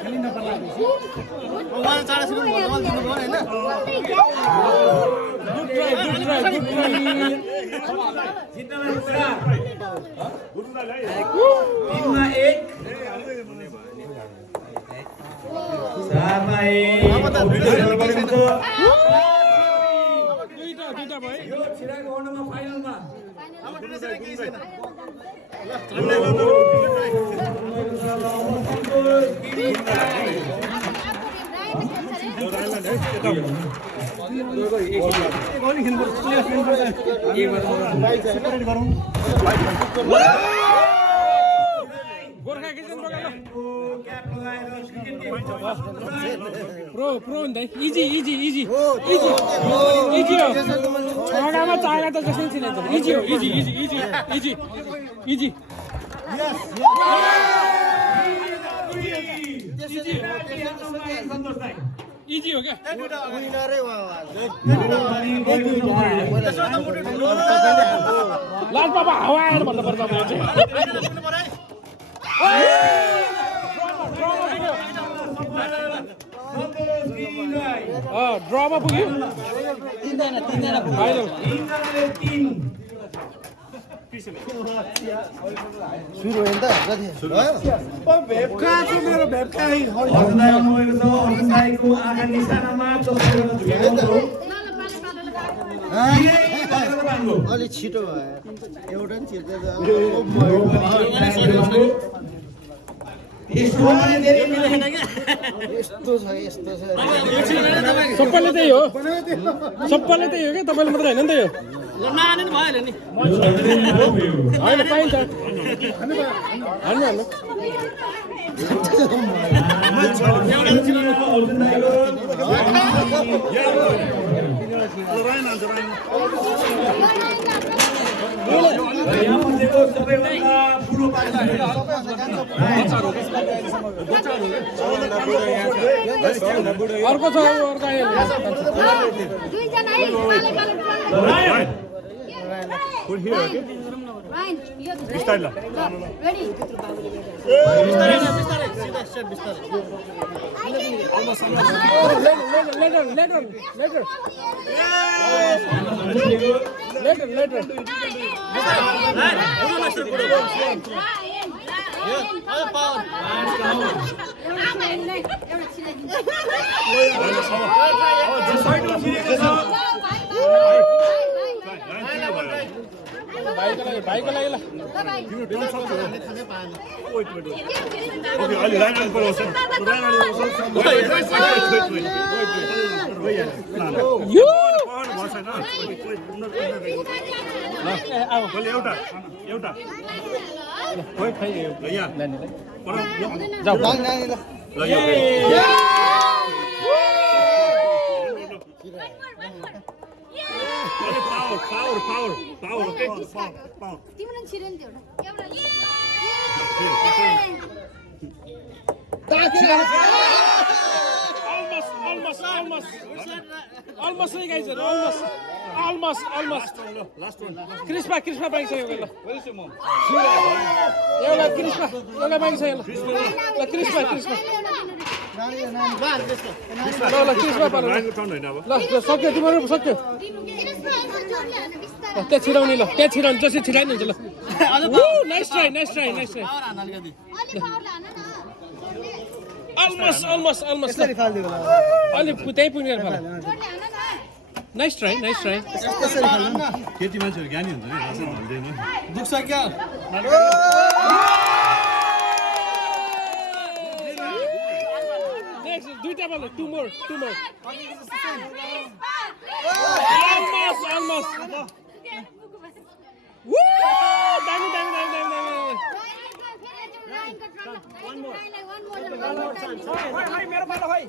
खाली नपर्ला उहाँ चाडा सुरु भगवान दिनु भयो हैन गुड ट्राई जित्नलाई पुरा गुरुलाई 3 मा 1 4 मा 1 दुईटा भयो यो छिराको अन्डमा फाइनलमा अब ड्रेसले के छैन Pro भन्दै इजी हो अगामा चागा त जसै थिएन त इजी हो इजी इजी हो क्या लाल बाबा हावा आएर भन्नु पर्छ मलाई चाहिँ ड्रमा पुग्यो सुरु होइन त कति भेपका छ मेरो भेपका अलि छिटो भयो एउटा नि छिर्दै यस्तो छ सबैले त्यही हो क्या तपाईँले मात्रै होइन नि त यो होइन पाइन्छ हान्नु अर्को छ अर्को later भाइको लागि ल Power, okay? Power. Timulan siren dia udah. Ya udah. Almost guys, almost. Last one. Crispa bang saya ल. एउटा क्रिस्पा एउटा bang saya ल. ल क्रिस्पा. ल क्रिस्पा पालो. ल सक्यो तिम्रो सक्यो. त्यहाँ छिराउने ल त्यहाँ छिराउने जसरी छिराइदिनु हुन्छ ल नाइस ट्राई अलमोस्ट अलि त्यहीँ पुगेर फाल नाइस ट्राई केटी मान्छेहरू ज्ञानी हुन्छ नि भन्दैन दुख्छ क्या दुईटा बल टु मोर almost दामी One more. मेरो पालो होय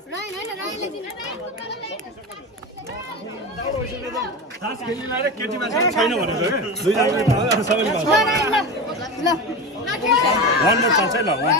सास खेल्ने रे केटी मान्छे छैन भनेको के दुई जनाले पाउँछ सबैले पाउँछ ल one more chance है ल one